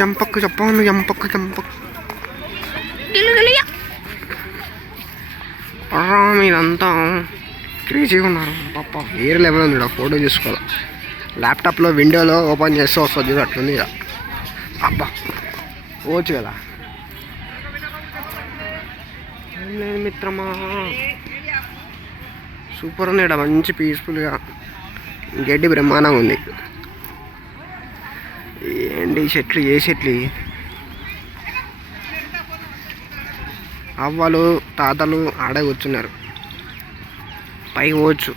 చంపక్కు చెప్పండి, చంపక్కు చంపక్కు మీరంతా క్రేజీగా ఉన్నారు. పాప వేరే లెవెల్ ఉంది. ఫోటో తీసుకోవాలి. ల్యాప్టాప్లో విండోలో ఓపెన్ చేస్తే వస్తుంది చూడు, అట్లుంది ఇక. అబ్బా పోవచ్చు కదా. లేదు మిత్రమా, సూపర్ ఉంది ఇక్కడ, మంచి పీస్ఫుల్గా. గడ్డి బ్రహ్మాండంగా ఉంది. ఏంటి చెట్లు, ఏ చెట్లు? అవ్వలు తాతలు ఆడే కూర్చున్నారు. పైకి పోవచ్చు,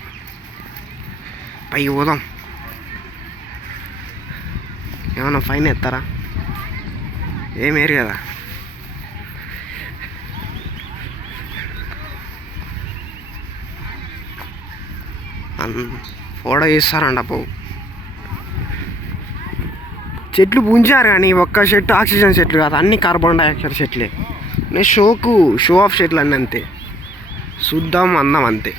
పైకి పోదాం. ఏమన్నా ఫైన్ ఎత్తారా? ఏమేరు కదా. ఫోటో తీస్తారంట. పోవు చెట్లు పుంచారు కానీ ఒక్క చెట్టు ఆక్సిజన్ చెట్లు కాదు, అన్ని కార్బన్ డైఆక్సైడ్ చెట్లే. నేను షో ఆఫ్ చెట్లు అన్నీ అంతే, చూద్దాం అందం అంతే.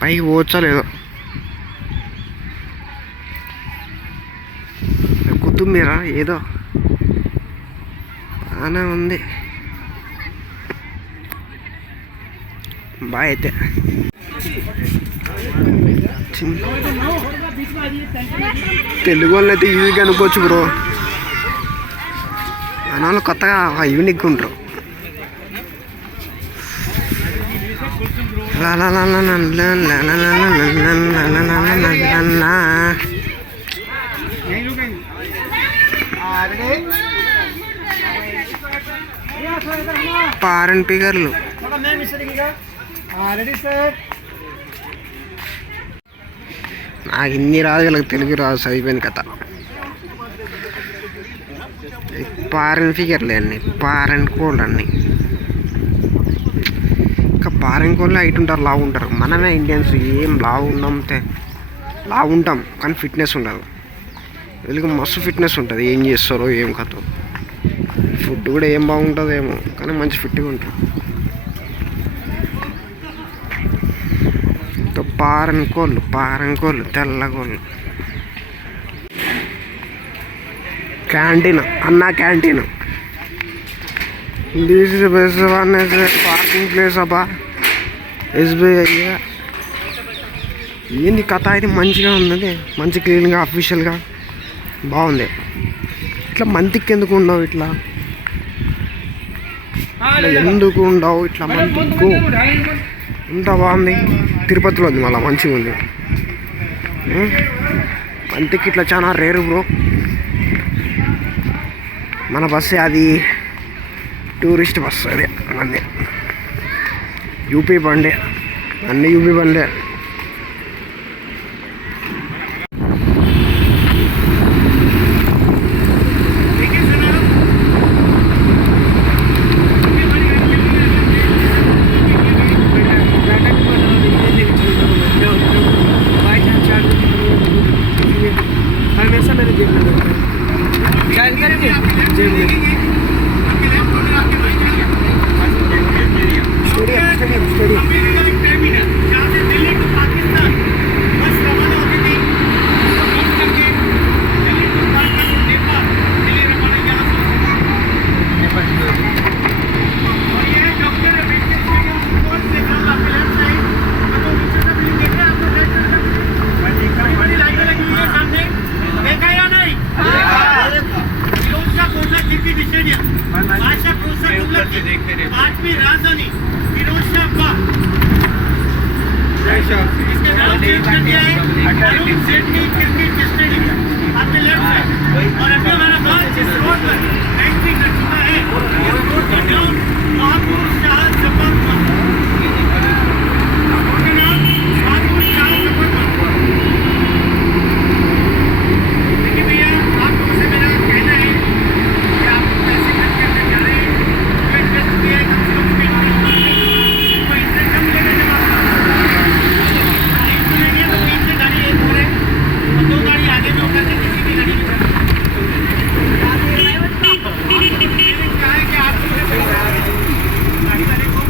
పైకి పోవచ్చా లేదో. కుతుమ్మీరా ఏదో బాగానే ఉంది. బాయ్ అయితే. తెలుగు వాళ్ళని అయితే ఈజీగా అనుకోవచ్చు బ్రో. మన వాళ్ళు కొత్తగా యూనిక్గా ఉంటారు. పారన్ పిగర్లు. నాకు హిందీ రాదు, వీళ్ళకి తెలుగు రాదు, చదివిపోయింది కథ. పారన్ ఫిగర్లే అన్ని, పారన్ కోళ్ళు అన్ని. ఇంకా పారన్ కోళ్ళు హైట్ ఉంటారు, లావు ఉంటారు. మనమే ఇండియన్స్ ఏం లావు ఉంటాం కానీ ఫిట్నెస్ ఉండదు. వీళ్ళకి మస్తు ఫిట్నెస్ ఉంటుంది. ఏం చేస్తారో ఏం కథ. ఫుడ్ కూడా ఏం బాగుంటుందో ఏమో కానీ మంచి ఫిట్గా ఉంటారు. పారన్ కోళ్ళు తెల్ల కోళ్ళు. క్యాంటీన్, అన్నా canteen. This is best one is parking place. అబ్బా ఎస్బీఐ ఏంది కథ. అయితే మంచిగా ఉన్నది, మంచి క్లీన్గా అఫీషియల్గా బాగుంది. ఇట్లా మంతికి ఎందుకు ఉండవు, ఇట్లా ఎందుకు ఉండవు ఇట్లా మంతికు? ఇంత బాగుంది. తిరుపతిలో ఉంది, మళ్ళీ మంచిగా ఉంది. మంతికి ఇట్లా చాలా రేరు బ్రో. మన బస్సే అది, టూరిస్ట్ బస్సు. అదే మంది యూపీ బండే, అన్నీ యూపీ బండే. और अभी हमारा गाँव जिस रोड पर एंट्री कर चुका है, इस रोड का नाम महापुरुष शाह जफर देखिए भैया, आप लोगों से मेरा कहना है कि आप पैसे खर्च करके जा रहे हैं, जो इन्वेस्ट किया है कम से कम तो इससे कम लेगा। जब आप लेंगे तो पीछे गाड़ी एक और है और दो गाड़ी आगे में उठा के किसी भी गाड़ी में क्या है कि आप गाड़ी वाले को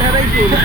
ఉంటారా ఇప్పుడు